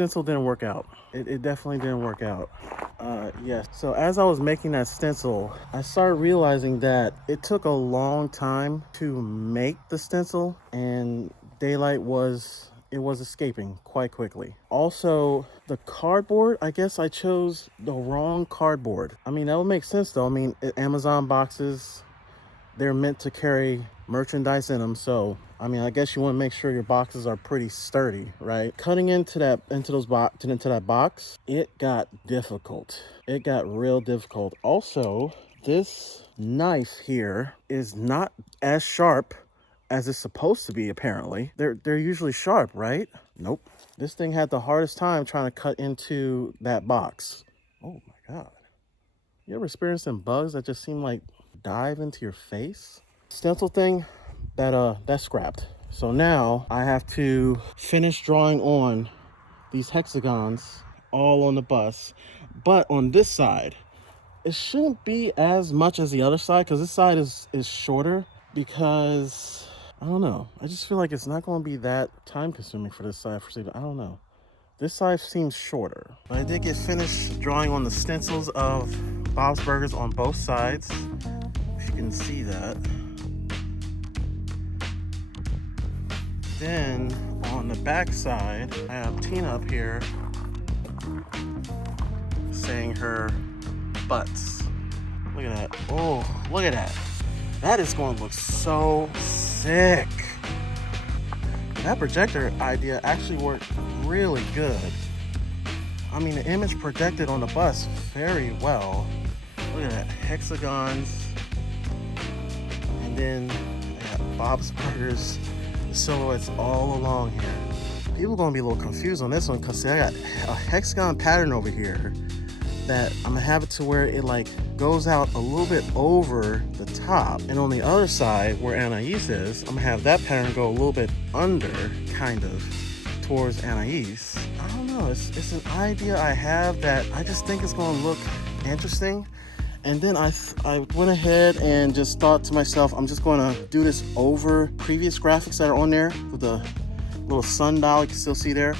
stencil didn't work out. It definitely didn't work out. Yes. So as I was making that stencil, I started realizing that it took a long time to make the stencil, and daylight was escaping quite quickly. Also, the cardboard, I guess I chose the wrong cardboard. I mean, that would make sense though. I mean, Amazon boxes, they're meant to carry merchandise in them, so I mean, I guess you want to make sure your boxes are pretty sturdy, right? Cutting into that box, it got difficult. It got real difficult. Also, this knife here is not as sharp as it's supposed to be. Apparently, they're usually sharp, right? Nope. This thing had the hardest time trying to cut into that box. Oh my god! You ever experienced some bugs that just seem like dive into your face? Stencil thing, that's scrapped. So now I have to finish drawing on these hexagons all on the bus. But on this side, it shouldn't be as much as the other side, because this side is shorter, because I don't know. I just feel like it's not going to be that time consuming for this side. I don't know. This side seems shorter. But I did get finished drawing on the stencils of Bob's Burgers on both sides. If you can see that. Then on the back side, I have Tina up here saying her butts. Look at that. Oh, look at that. That is going to look so sick. That projector idea actually worked really good. I mean, the image projected on the bus very well. Look at that, hexagons. And then I got Bob's Burgers silhouettes all along here. People are gonna be a little confused on this one, because I got a hexagon pattern over here that I'm gonna have it to where it like goes out a little bit over the top, and on the other side where Anais is, I'm gonna have that pattern go a little bit under, kind of towards Anais. I don't know, it's an idea I have that I just think it's gonna look interesting. And then I went ahead and just thought to myself, I'm just going to do this over previous graphics that are on there with the little sundial you can still see there.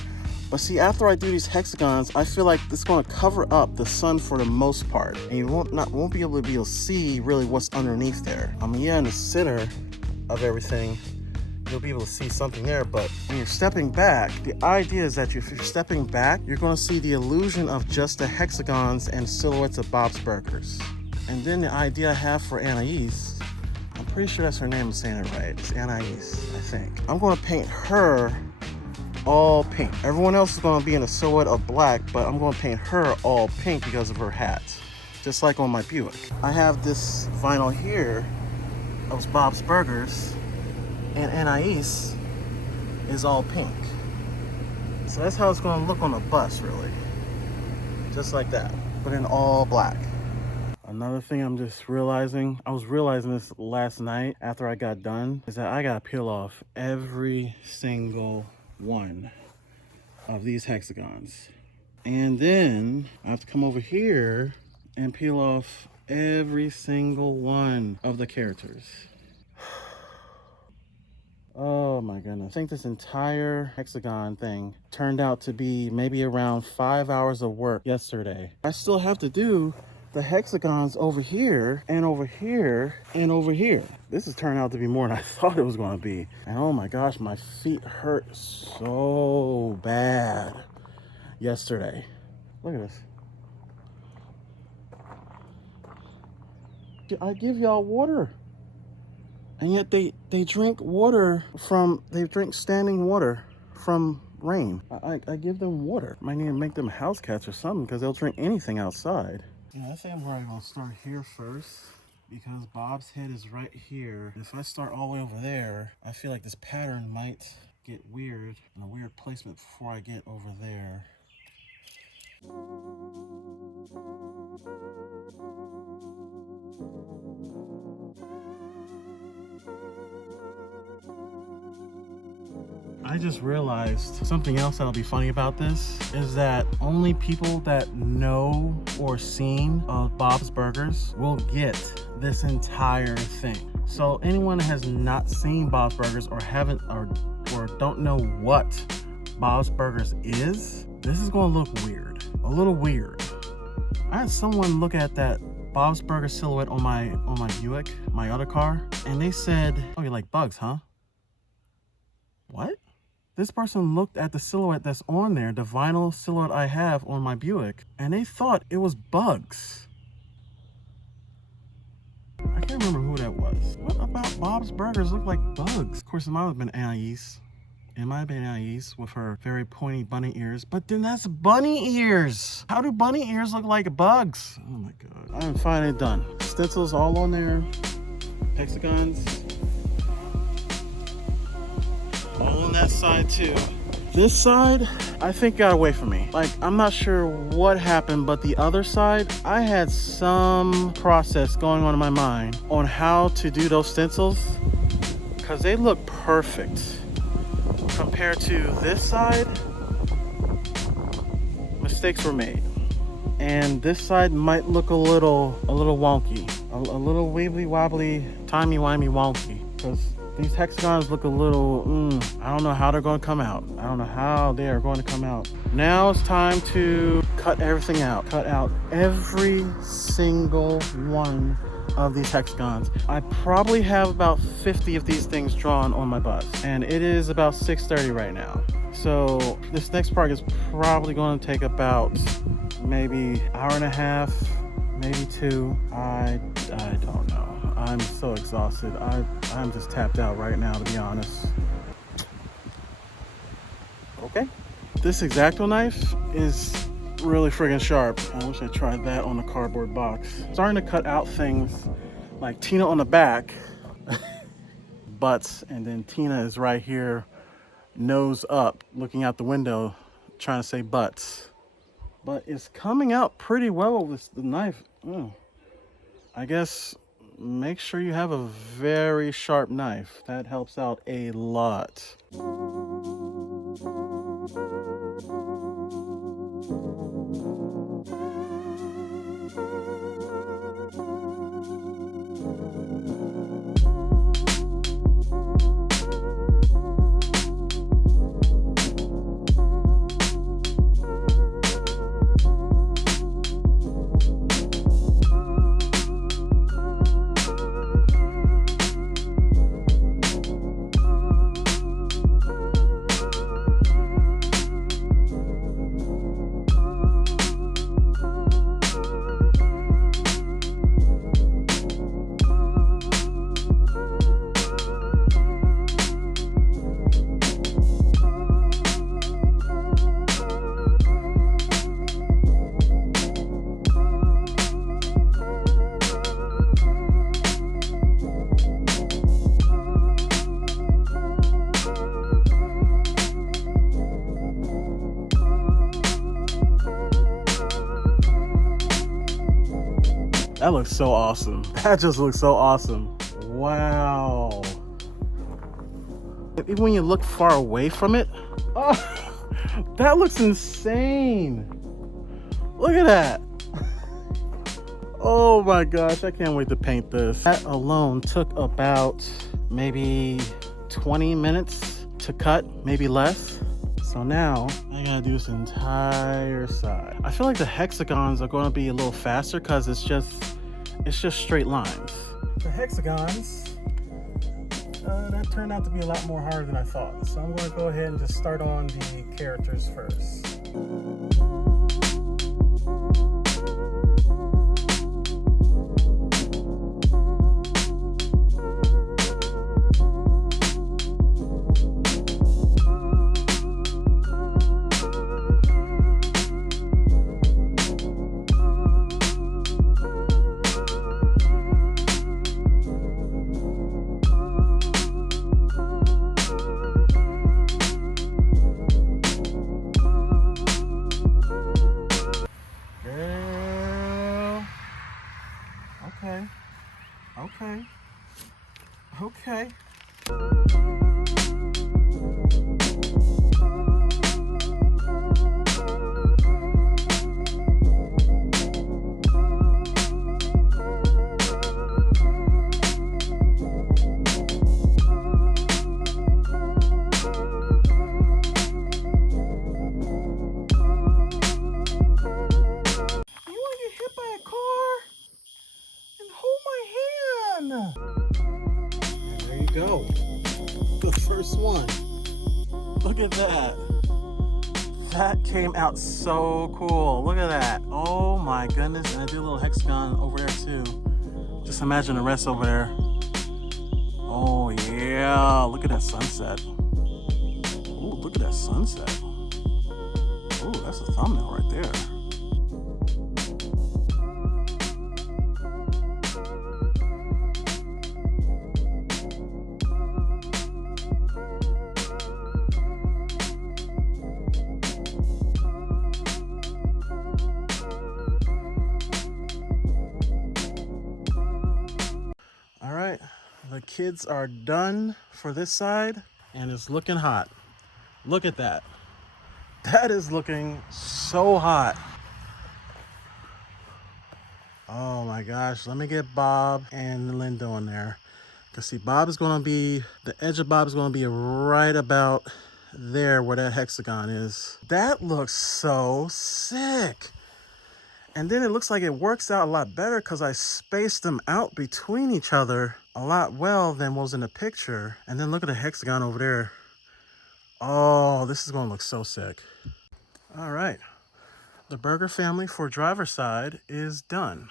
But see, after I do these hexagons, I feel like it's going to cover up the sun for the most part, and you won't be able to see really what's underneath there. I mean, yeah, in the center of everything, you'll be able to see something there, but when you're stepping back, the idea is that if you're stepping back, you're going to see the illusion of just the hexagons and silhouettes of Bob's Burgers. And then the idea I have for Anais, I'm pretty sure that's her name, I'm saying it right. It's Anais, I think. I'm going to paint her all pink. Everyone else is going to be in a silhouette of black, but I'm going to paint her all pink because of her hat, just like on my Buick. I have this vinyl here of Bob's Burgers, and Anais is all pink. So that's how it's going to look on the bus, really. Just like that, but in all black. Another thing I'm just realizing, I was realizing this last night after I got done, is that I gotta peel off every single one of these hexagons. And then I have to come over here and peel off every single one of the characters. Oh my goodness. I think this entire hexagon thing turned out to be maybe around 5 hours of work yesterday. I still have to do the hexagons over here and over here and over here. This has turned out to be more than I thought it was going to be. And oh my gosh, my feet hurt so bad yesterday. Look at this. I give y'all water, and yet they drink water they drink standing water from rain. I give them water. Might need to make them house cats or something, because they'll drink anything outside. Yeah, I think I'm probably gonna start here first, because Bob's head is right here. If I start all the way over there, I feel like this pattern might get weird, and a weird placement before I get over there. I just realized something else that'll be funny about this is that only people that know or seen of Bob's Burgers will get this entire thing. So anyone that has not seen Bob's Burgers or don't know what Bob's Burgers is, This is gonna look weird, a little weird. I had someone look at that Bob's Burger silhouette on my Buick, my other car, and they said, "Oh, you like bugs, huh?" What? This person looked at the silhouette that's on there, the vinyl silhouette I have on my Buick, and they thought it was bugs. I can't remember who that was. What about Bob's Burgers look like bugs? Of course, it might have been Anais. It might have been Anais with her very pointy bunny ears, but then that's bunny ears. How do bunny ears look like bugs? Oh my God. I'm finally done. Stencils all on there. Hexagons. All on that side too. This side, I think got away from me. Like, I'm not sure what happened, but the other side, I had some process going on in my mind on how to do those stencils because they look perfect. Compared to this side, mistakes were made. And this side might look a little wonky, a little wibbly wobbly, timey wimey wonky, because these hexagons look a little, I don't know how they're going to come out. I don't know how they are going to come out. Now it's time to cut everything out. Cut out every single one of these hexagons. I probably have about 50 of these things drawn on my bus, and it is about 6:30 right now. So this next part is probably going to take about maybe hour and a half, maybe 2. I don't know. I'm so exhausted. I'm just tapped out right now, to be honest. Okay. This X-Acto knife is really friggin' sharp. I wish I tried that on a cardboard box. Starting to cut out things like Tina on the back, butts, and then Tina is right here, nose up, looking out the window, trying to say butts. But it's coming out pretty well with the knife. I guess make sure you have a very sharp knife. That helps out a lot. That looks so awesome. That just looks so awesome. Wow. Even when you look far away from it, oh, that looks insane. Look at that. Oh my gosh, I can't wait to paint this. That alone took about maybe 20 minutes to cut, maybe less. So now I gotta do this entire side. I feel like the hexagons are gonna be a little faster because it's just straight lines. The hexagons, that turned out to be a lot more harder than I thought. So I'm gonna go ahead and just start on the characters first. Okay. Look at that. That came out so cool. Look at that. Oh my goodness. And I did a little hexagon over there too. Just imagine the rest over there. Oh yeah. Look at that sunset. Ooh, look at that sunset. Ooh, that's a thumbnail right there. All right, the kids are done for this side and it's looking hot. Look at that. That is looking so hot. Oh my gosh, let me get Bob and Linda on there. Cause see, Bob is gonna be, the edge of Bob is gonna be right about there where that hexagon is. That looks so sick. And then it looks like it works out a lot better because I spaced them out between each other a lot well than was in the picture. And then look at the hexagon over there. Oh, this is gonna look so sick. All right, the burger family for driver's side is done.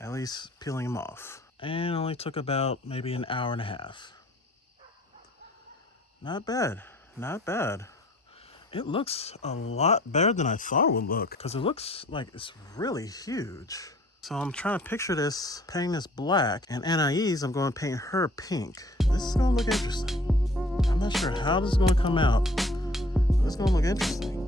At least peeling them off. And only took about maybe an hour and a half. Not bad, not bad. It looks a lot better than I thought it would look because it looks like it's really huge. So I'm trying to picture this, painting this black, and Anais, I'm going to paint her pink. This is going to look interesting. I'm not sure how this is going to come out, but it's going to look interesting.